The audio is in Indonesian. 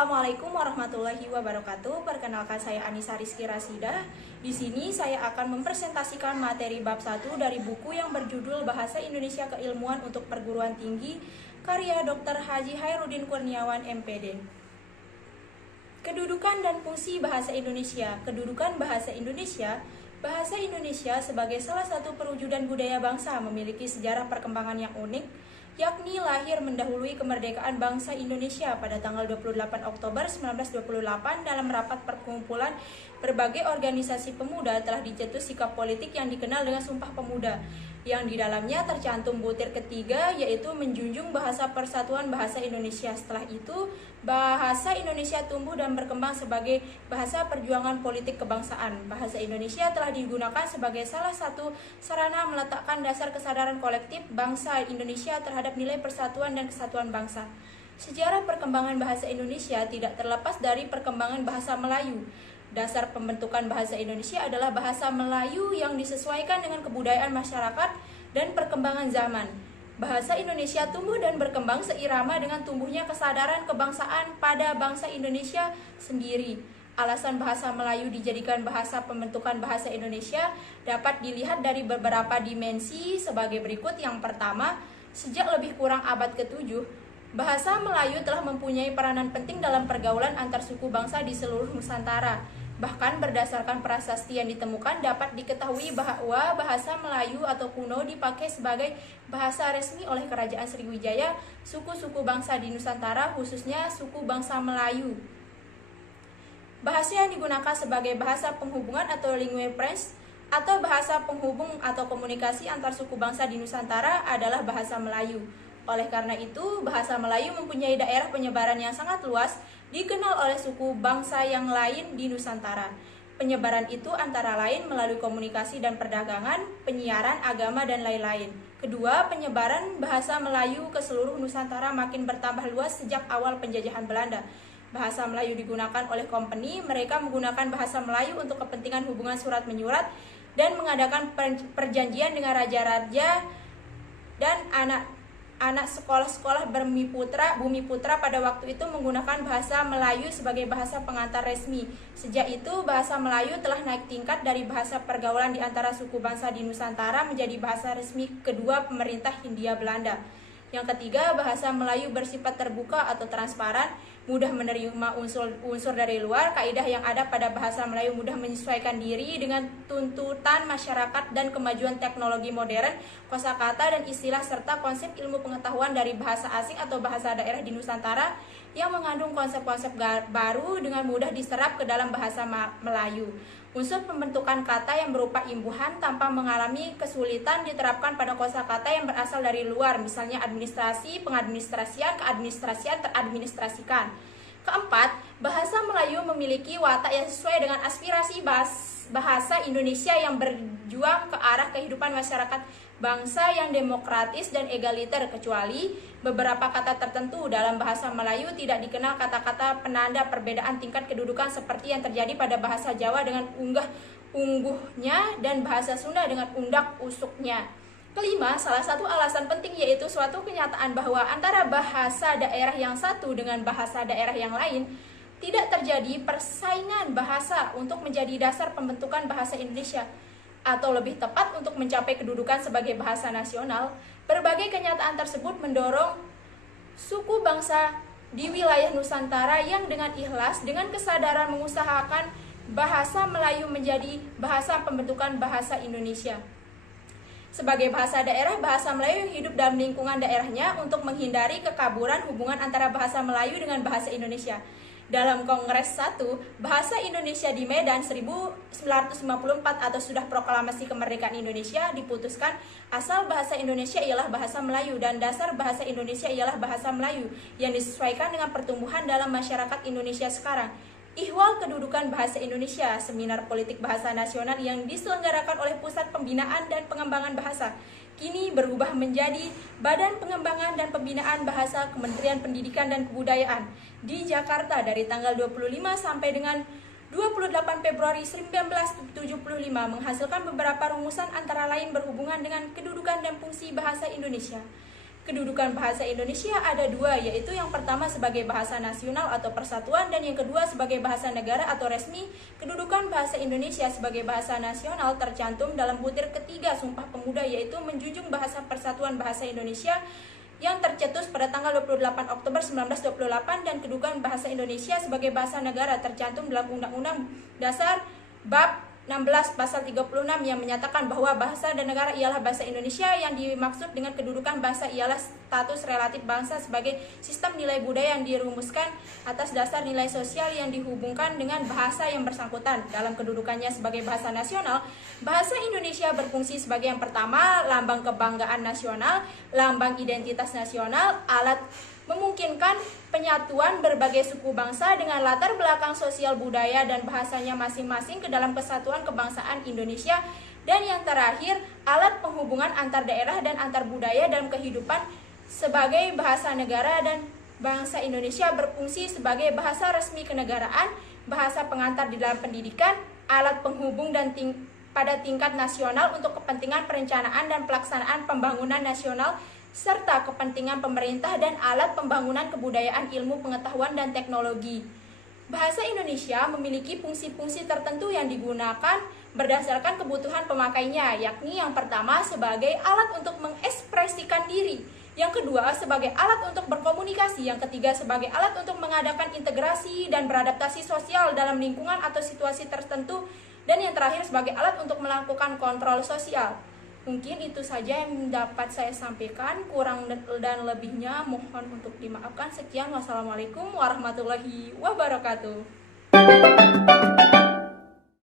Assalamualaikum warahmatullahi wabarakatuh. Perkenalkan, saya Anissa Rizky Rasida. Di sini saya akan mempresentasikan materi bab 1 dari buku yang berjudul Bahasa Indonesia Keilmuan untuk Perguruan Tinggi karya Dr. Haji Hairudin Kurniawan, MPD. Kedudukan dan fungsi bahasa Indonesia. Kedudukan bahasa Indonesia. Bahasa Indonesia sebagai salah satu perwujudan budaya bangsa memiliki sejarah perkembangan yang unik, yakni lahir mendahului kemerdekaan bangsa Indonesia pada tanggal 28 Oktober 1928 dalam rapat perkumpulan berbagai organisasi pemuda telah dicetus sikap politik yang dikenal dengan Sumpah Pemuda, yang di dalamnya tercantum butir ketiga, yaitu menjunjung bahasa persatuan bahasa Indonesia. Setelah itu, bahasa Indonesia tumbuh dan berkembang sebagai bahasa perjuangan politik kebangsaan. Bahasa Indonesia telah digunakan sebagai salah satu sarana meletakkan dasar kesadaran kolektif bangsa Indonesia terhadap nilai persatuan dan kesatuan bangsa. Sejarah perkembangan bahasa Indonesia tidak terlepas dari perkembangan bahasa Melayu. Dasar pembentukan bahasa Indonesia adalah bahasa Melayu yang disesuaikan dengan kebudayaan masyarakat dan perkembangan zaman. Bahasa Indonesia tumbuh dan berkembang seirama dengan tumbuhnya kesadaran kebangsaan pada bangsa Indonesia sendiri. Alasan bahasa Melayu dijadikan bahasa pembentukan bahasa Indonesia dapat dilihat dari beberapa dimensi sebagai berikut. Yang pertama, sejak lebih kurang abad ke-7, bahasa Melayu telah mempunyai peranan penting dalam pergaulan antar suku bangsa di seluruh Nusantara. Bahkan berdasarkan prasasti yang ditemukan dapat diketahui bahwa bahasa Melayu atau kuno dipakai sebagai bahasa resmi oleh Kerajaan Sriwijaya, suku-suku bangsa di Nusantara, khususnya suku bangsa Melayu. Bahasa yang digunakan sebagai bahasa penghubungan atau lingue franche atau bahasa penghubung atau komunikasi antar suku bangsa di Nusantara adalah bahasa Melayu. Oleh karena itu, bahasa Melayu mempunyai daerah penyebaran yang sangat luas, dikenal oleh suku bangsa yang lain di Nusantara. Penyebaran itu antara lain melalui komunikasi dan perdagangan, penyiaran, agama, dan lain-lain. Kedua, penyebaran bahasa Melayu ke seluruh Nusantara makin bertambah luas sejak awal penjajahan Belanda. Bahasa Melayu digunakan oleh kompeni, mereka menggunakan bahasa Melayu untuk kepentingan hubungan surat menyurat dan mengadakan perjanjian dengan raja-raja dan anak sekolah-sekolah Bumi Putra pada waktu itu menggunakan bahasa Melayu sebagai bahasa pengantar resmi. Sejak itu, bahasa Melayu telah naik tingkat dari bahasa pergaulan di antara suku bangsa di Nusantara menjadi bahasa resmi kedua pemerintah Hindia Belanda. Yang ketiga, bahasa Melayu bersifat terbuka atau transparan, mudah menerima unsur dari luar. Kaidah yang ada pada bahasa Melayu mudah menyesuaikan diri dengan tuntutan masyarakat dan kemajuan teknologi modern, kosakata dan istilah serta konsep ilmu pengetahuan dari bahasa asing atau bahasa daerah di Nusantara yang mengandung konsep-konsep baru dengan mudah diserap ke dalam bahasa Melayu. Unsur pembentukan kata yang berupa imbuhan tanpa mengalami kesulitan diterapkan pada kosakata yang berasal dari luar, misalnya administrasi, pengadministrasian, keadministrasian, teradministrasikan. Keempat, bahasa Melayu memiliki watak yang sesuai dengan aspirasi bahasa Indonesia yang berjuang ke arah kehidupan masyarakat bangsa yang demokratis dan egaliter, kecuali beberapa kata tertentu dalam bahasa Melayu tidak dikenal kata-kata penanda perbedaan tingkat kedudukan seperti yang terjadi pada bahasa Jawa dengan unggah-ungguhnya dan bahasa Sunda dengan undak-usuknya. Kelima, salah satu alasan penting yaitu suatu kenyataan bahwa antara bahasa daerah yang satu dengan bahasa daerah yang lain tidak terjadi persaingan bahasa untuk menjadi dasar pembentukan bahasa Indonesia, atau lebih tepat untuk mencapai kedudukan sebagai bahasa nasional. Berbagai kenyataan tersebut mendorong suku bangsa di wilayah Nusantara yang dengan ikhlas, dengan kesadaran mengusahakan bahasa Melayu menjadi bahasa pembentukan bahasa Indonesia. Sebagai bahasa daerah, bahasa Melayu yang hidup dalam lingkungan daerahnya untuk menghindari kekaburan hubungan antara bahasa Melayu dengan bahasa Indonesia. Dalam Kongres 1, Bahasa Indonesia di Medan 1954 atau sudah Proklamasi Kemerdekaan Indonesia diputuskan asal bahasa Indonesia ialah bahasa Melayu dan dasar bahasa Indonesia ialah bahasa Melayu yang disesuaikan dengan pertumbuhan dalam masyarakat Indonesia sekarang. Ihwal Kedudukan Bahasa Indonesia, seminar politik bahasa nasional yang diselenggarakan oleh Pusat Pembinaan dan Pengembangan Bahasa, kini berubah menjadi Badan Pengembangan dan Pembinaan Bahasa Kementerian Pendidikan dan Kebudayaan di Jakarta dari tanggal 25 sampai dengan 28 Februari 1975 menghasilkan beberapa rumusan antara lain berhubungan dengan kedudukan dan fungsi bahasa Indonesia. Kedudukan bahasa Indonesia ada dua, yaitu yang pertama sebagai bahasa nasional atau persatuan dan yang kedua sebagai bahasa negara atau resmi. Kedudukan bahasa Indonesia sebagai bahasa nasional tercantum dalam butir ketiga Sumpah Pemuda, yaitu menjunjung bahasa persatuan bahasa Indonesia yang tercetus pada tanggal 28 Oktober 1928 dan kedudukan bahasa Indonesia sebagai bahasa negara tercantum dalam Undang-Undang Dasar Bab 16 Pasal 36 yang menyatakan bahwa bahasa dan negara ialah bahasa Indonesia. Yang dimaksud dengan kedudukan bahasa ialah status relatif bangsa sebagai sistem nilai budaya yang dirumuskan atas dasar nilai sosial yang dihubungkan dengan bahasa yang bersangkutan. Dalam kedudukannya sebagai bahasa nasional, bahasa Indonesia berfungsi sebagai yang pertama, lambang kebanggaan nasional, lambang identitas nasional, alat memungkinkan penyatuan berbagai suku bangsa dengan latar belakang sosial budaya dan bahasanya masing-masing ke dalam kesatuan kebangsaan Indonesia, dan yang terakhir alat penghubungan antar daerah dan antar budaya dalam kehidupan sebagai bahasa negara. Dan bangsa Indonesia berfungsi sebagai bahasa resmi kenegaraan, bahasa pengantar di dalam pendidikan, alat penghubung dan pada tingkat nasional untuk kepentingan perencanaan dan pelaksanaan pembangunan nasional serta kepentingan pemerintah dan alat pembangunan kebudayaan, ilmu pengetahuan, dan teknologi. Bahasa Indonesia memiliki fungsi-fungsi tertentu yang digunakan berdasarkan kebutuhan pemakainya, yakni yang pertama sebagai alat untuk mengekspresikan diri, yang kedua sebagai alat untuk berkomunikasi, yang ketiga sebagai alat untuk mengadakan integrasi dan beradaptasi sosial dalam lingkungan atau situasi tertentu, dan yang terakhir sebagai alat untuk melakukan kontrol sosial. Mungkin itu saja yang dapat saya sampaikan, kurang dan lebihnya mohon untuk dimaafkan. Sekian, wassalamualaikum warahmatullahi wabarakatuh.